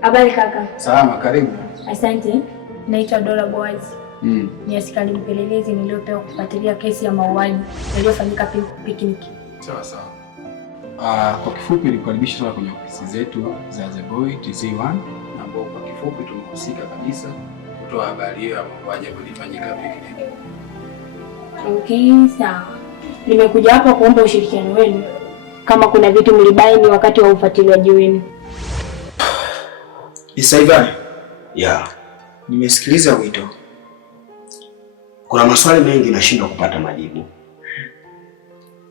Habari kaka. Salama, karibu. Asante. Naitwa Dora Boaz. Ni askari mpelelezi niliyopewa kufuatilia kesi ya mauaji yaliyofanyika picnic. Sawa sawa. Kwa kifupi nikukaribisha sana kwenye ofisi zetu za The Boy TZ1 ambao kwa kifupi tumehusika kabisa kutoa habari hiyo ya mauaji yaliyofanyika picnic. Okay, sawa. Nimekuja hapa kuomba ushirikiano wenu kama kuna vitu mlibaini wakati wa ufuatiliaji wenu. Isaivan? Ya. Nimesikiliza wito. Kuna maswali mengi nashindwa kupata majibu.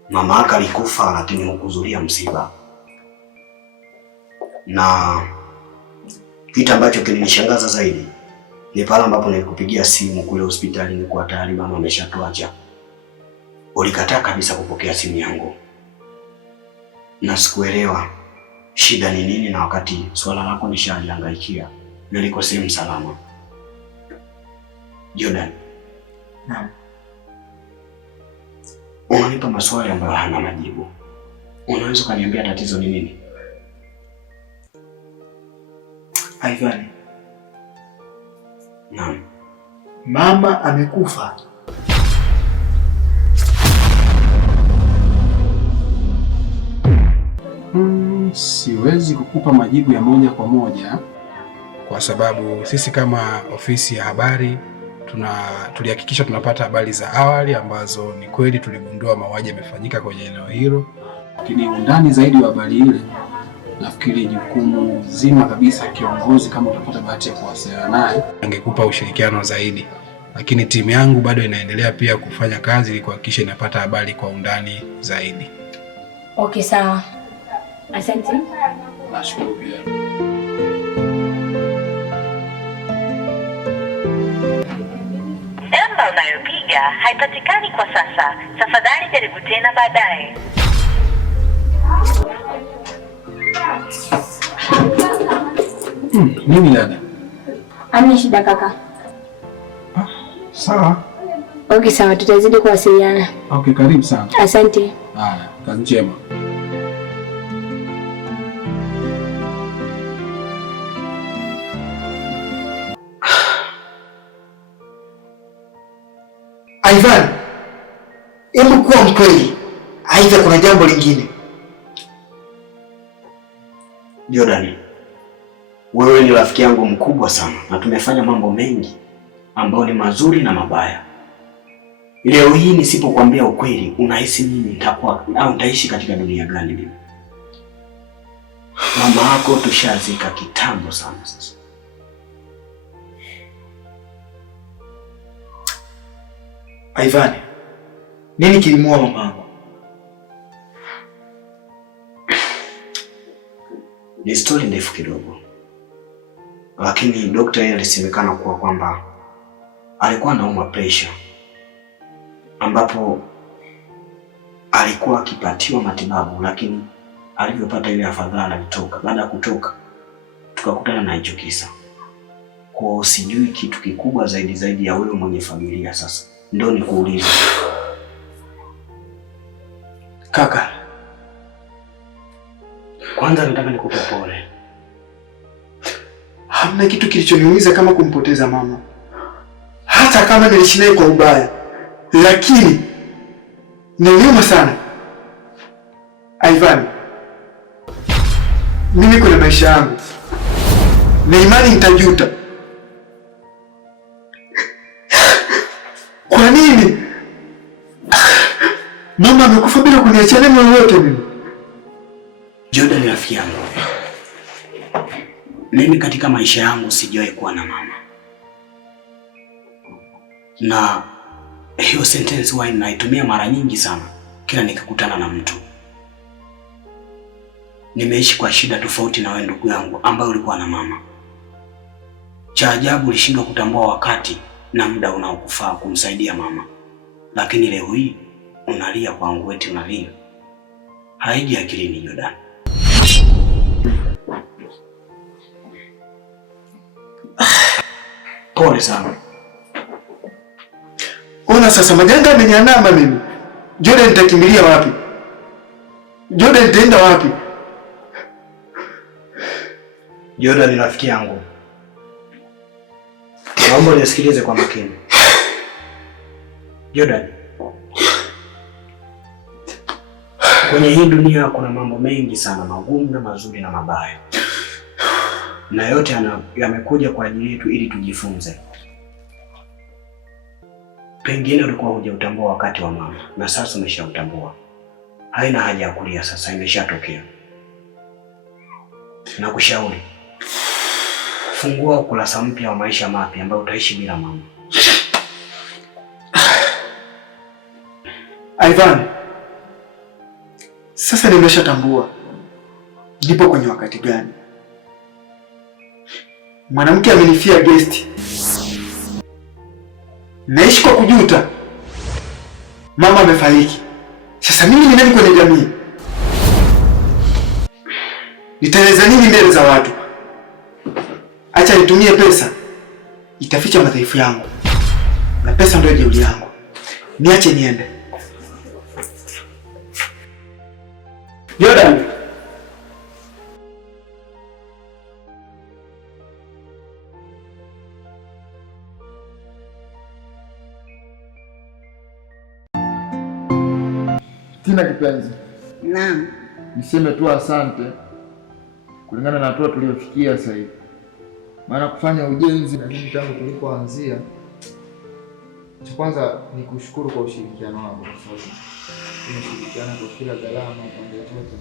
Mama yake alikufa lakini hukuhudhuria msiba. Na kitu ambacho kilinishangaza zaidi ni pale ambapo nilikupigia simu kule hospitalini kwa tayari mama ameshatuacha. Ulikataa kabisa kupokea simu yangu. Na sikuelewa shida ni nini, na wakati swala lako nishaliangaikia na liko sehemu salama. Jordan. Naam. Unanipa maswali ambayo hana majibu. Unaweza kuniambia tatizo ni nini? Ivan. Naam. Mama amekufa. Siwezi kukupa majibu ya moja kwa moja kwa sababu sisi kama ofisi ya habari tulihakikisha tunapata habari za awali ambazo ni kweli tuligundua mauaji yamefanyika kwenye eneo hilo, lakini undani zaidi wa habari ile nafikiri jukumu zima kabisa kiongozi, kama utapata bahati ya kuwasiliana naye, angekupa ushirikiano zaidi, lakini timu yangu bado inaendelea pia kufanya kazi ili kuhakikisha inapata habari kwa undani zaidi. Okay, sawa. Asante. Nashukuru pia. Namba unayopiga haipatikani kwa sasa. Tafadhali jaribu tena baadaye. Mimi dada. Hamna shida kaka. Sawa. Okay, sawa, tutazidi kuwasiliana. Okay, karibu sana. Asante. Haya, kazi njema. Ivan, hebu kuwa mkweli. Aidha kuna jambo lingine. Jordan, wewe ni rafiki yangu mkubwa sana na tumefanya mambo mengi ambayo ni mazuri na mabaya. Leo hii nisipokuambia ukweli, unahisi mimi nitakuwa au nitaishi katika dunia gani mimi? Mama yako tushazika kitambo sana sasa. Ivan, nini kilimuua mama yako? Ni story ndefu kidogo, lakini daktari yeye alisemekana kwamba alikuwa anaumwa pressure, ambapo alikuwa akipatiwa matibabu, lakini alivyopata ile afadhali alitoka. Baada ya kutoka tukakutana na hicho kisa. Kwa sijui kitu kikubwa zaidi ya wewe mwenye familia. Sasa ndio nikuulize kaka, kwanza nataka nikupe pole. Hamna kitu kilichoniumiza kama kumpoteza mama, hata kama niliishi naye kwa ubaya, lakini niliuma sana. Ivan, mimi kuna maisha yangu na imani nitajuta. Kwa nini mama amekufa bila kuniachia neno lolote mimi? Jordan, rafiki yangu, mimi katika maisha yangu sijawahi kuwa na mama, na hiyo sentence huwa ninaitumia mara nyingi sana kila nikikutana na mtu. Nimeishi kwa shida tofauti na wewe ndugu yangu ambaye ulikuwa na mama. Cha ajabu ulishindwa kutambua wakati na muda unaokufaa kumsaidia mama, lakini leo hii unalia kwangu eti unalia. Haiji akilini Jordan. Pole sana. Ona sasa majanga yameniandama mimi. Jordan nitakimbilia wapi? Jordan nitaenda wapi? Jordan ni rafiki yangu. Naomba nisikilize kwa makini. Jordan, kwenye hii dunia kuna mambo mengi sana magumu na mazuri na mabaya, na yote yamekuja kwa ajili yetu ili tujifunze. Pengine ulikuwa hujautambua wakati wa mama, na sasa umeshautambua. Haina haja ya kulia sasa, imeshatokea. Nakushauri fungua ukurasa mpya wa maisha mapya ambao utaishi bila mama. Ivan, sasa nimeshatambua nipo kwenye wakati gani. Mwanamke amenifia guest. Naishi kwa kujuta. Mama amefariki. Sasa mimi ni nani kwenye jamii? Nitaeleza nini mbele za watu? Acha nitumie pesa, itaficha madhaifu yangu, na pesa ndio jeuri yangu. Niache niende. Jordan, Tina kipenzi. Naam. Niseme tu asante kulingana na hatua tuliyofikia sasa hivi. Maana kufanya ujenzi na mimi tangu tulipoanzia, cha kwanza ni kushukuru kwa ushirikiano wako, kwa sababu tumeshirikiana kwa kila gharama pande zote.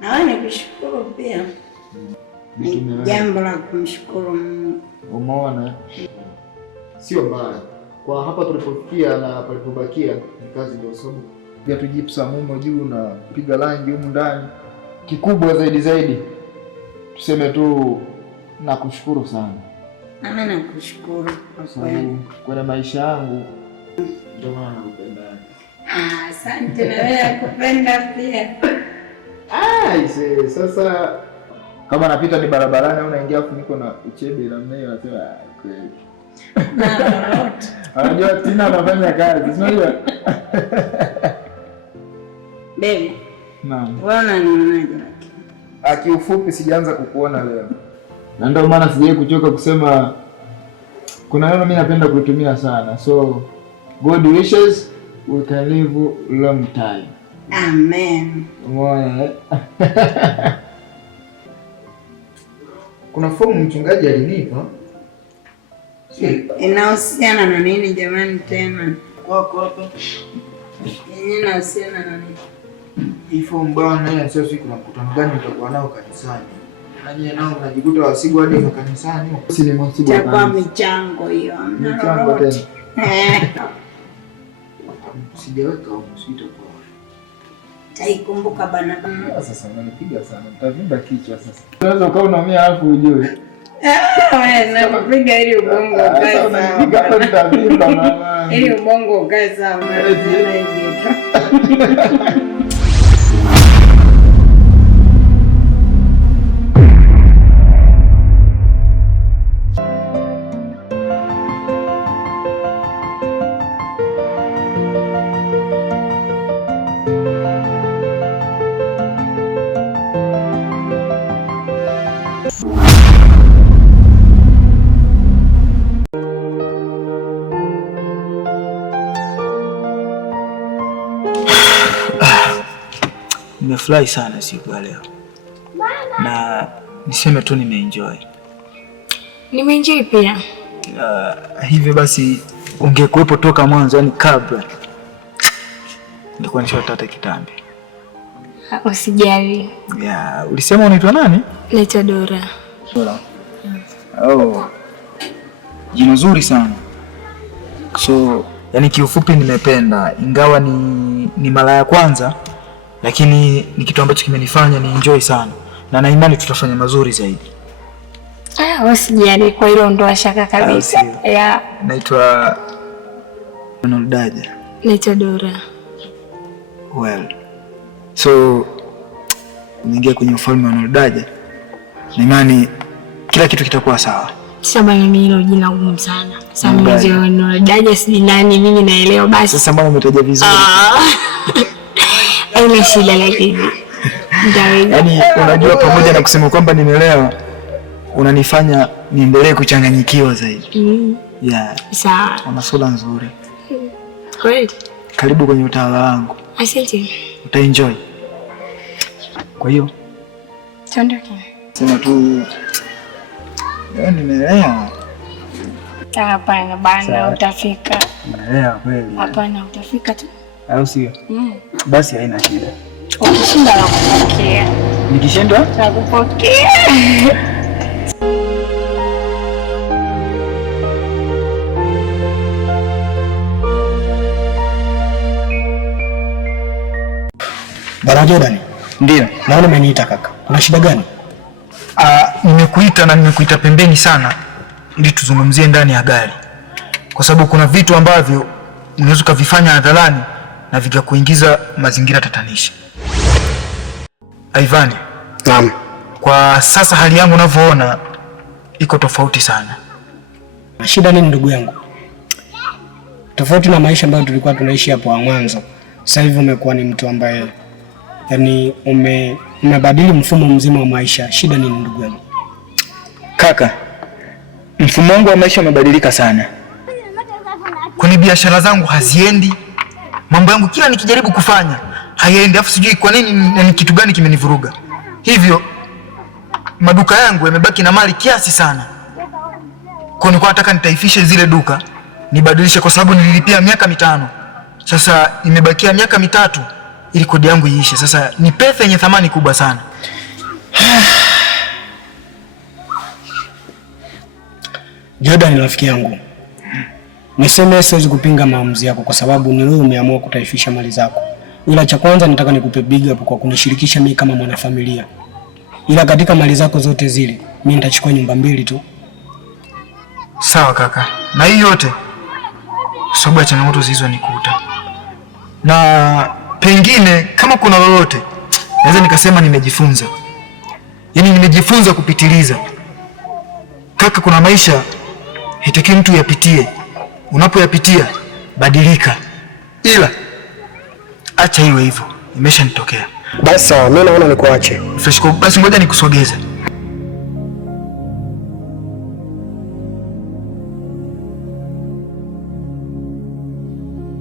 Na wewe nikushukuru pia. Jambo la kumshukuru Mungu. Umeona? Sio mbaya. Kwa hapa tulipofikia na palipobakia ni kazi ndio, sababu pia tujipsa mumo juu na piga rangi humu ndani. Kikubwa zaidi tuseme tu nakushukuru sana. Mimi nakushukuru kwa kweli. Kwa maisha yangu ndio maana nakupenda. Asante, na wewe nakupenda pia. Sasa kama napita ni barabarani au naingia afu niko na uchebe na mimi nasema kweli. Anajua Tina anafanya kazi, unajua? Baby. Naam. Wewe unanionaje? Kiufupi sijaanza kukuona leo. Na ndio maana sijawahi kuchoka kusema kuna neno mimi napenda kulitumia sana. So God wishes we can live long time. Amen. Umeona? Kuna fomu mchungaji alinipa. Inahusiana na nini jamani tena? Kwako hapa. Yenyewe inahusiana na nini? Ifo mbana ya sasa kuna mkutano gani mtakuwa nao kanisani? Nani nao mnajikuta wasigu hadi kanisani? Si ni msibu wa kwa michango hiyo. Michango tena. Sijaweka msito kwa. Taikumbuka bana. Sasa unanipiga sana. Mtavimba kichwa sasa. Unaweza ukawa unaumia alafu ujue. Wewe nakupiga ili ubongo ukae sawa. Unanipiga hapa nitavimba mama. Ili ubongo ukae sawa. Nimefurahi sana siku ya leo. Na niseme tu nimeenjoy. Nimeenjoy pia. Hivyo basi ungekuwepo toka mwanzo, yani kabla, nilikuwa nishatata kitambi. Usijali. Ulisema unaitwa nani? Naitwa Dora. Dora. Jina zuri sana. So, yani kiufupi nimependa, ingawa ni mara ya kwanza, lakini ni kitu ambacho kimenifanya ni enjoy sana. Na naimani tutafanya mazuri zaidi. Usijali, kwa hilo ondoa shaka kabisa. Naitwa Ronaldaja. Naitwa Dora. Well. So, niingia kwenye ufalme wa Ronaldaja. Naimani kila kitu kitakuwa sawa. Sasa mimi hilo jina gumu sana. Sasa mimi Ronaldaja si nani, mimi naelewa basi. Sasa mbona umetaja vizuri? Haina shida lakini. Yaani unajua, pamoja na kusema kwamba nimelewa, unanifanya niendelee kuchanganyikiwa zaidi. Yeah. Sawa. Una sura nzuri. Kweli? Karibu kwenye utawala wangu. Asante. Utaenjoy. Kwa hiyo tuondoke. Sema tu nimelewa. Hapana bana, utafika. Nimelewa kweli. Hapana, utafika tu. Au sio? Basi haina shida. Ukishinda nakupokea. Nikishindwa? Nakupokea. Bwana Jordan. Ndio. Naona umeniita kaka. Kuna shida gani? Nimekuita na nimekuita pembeni sana ili tuzungumzie ndani ya gari. Kwa sababu kuna vitu ambavyo unaweza kuvifanya hadharani na vikakuingiza mazingira tatanishi. Ivan. Naam. Kwa sasa hali yangu unavyoona iko tofauti sana. Shida nini ndugu yangu? Tofauti na maisha ambayo tulikuwa tunaishi hapo mwanzo. Sasa hivi umekuwa ni mtu ambaye yani umebadili mfumo mzima wa maisha. Shida nini ndugu yangu? Kaka, mfumo wangu wa maisha umebadilika sana. Kwenye biashara zangu haziendi. Mambo yangu kila nikijaribu kufanya hayaendi, afu sijui kwa nini na ni kitu gani kimenivuruga. Hivyo maduka yangu yamebaki na mali kiasi sana. Kwa nini nataka nitaifishe zile duka, nibadilishe kwa sababu nililipia miaka 5. Sasa imebakia miaka 3 ili kodi yangu iishe. Sasa ni pesa yenye thamani kubwa sana. Jordan rafiki yangu. Niseme siwezi kupinga maamuzi yako kwa sababu ni wewe umeamua kutaifisha mali zako. Ila cha kwanza nataka nikupe big up kwa kunishirikisha mimi kama mwanafamilia. Ila katika mali zako zote zile, mimi nitachukua nyumba 2 tu. Sawa kaka. Na hii yote sababu ya changamoto zilizonikuta. Na pengine kama kuna lolote naweza nikasema nimejifunza. Yaani nimejifunza kupitiliza. Kaka, kuna maisha hitaki mtu yapitie. Unapoyapitia badilika. Ila acha iwe hivyo. Imeshanitokea. Basi sawa, mimi naona nikuache. Fresh, basi ngoja nikusogeze.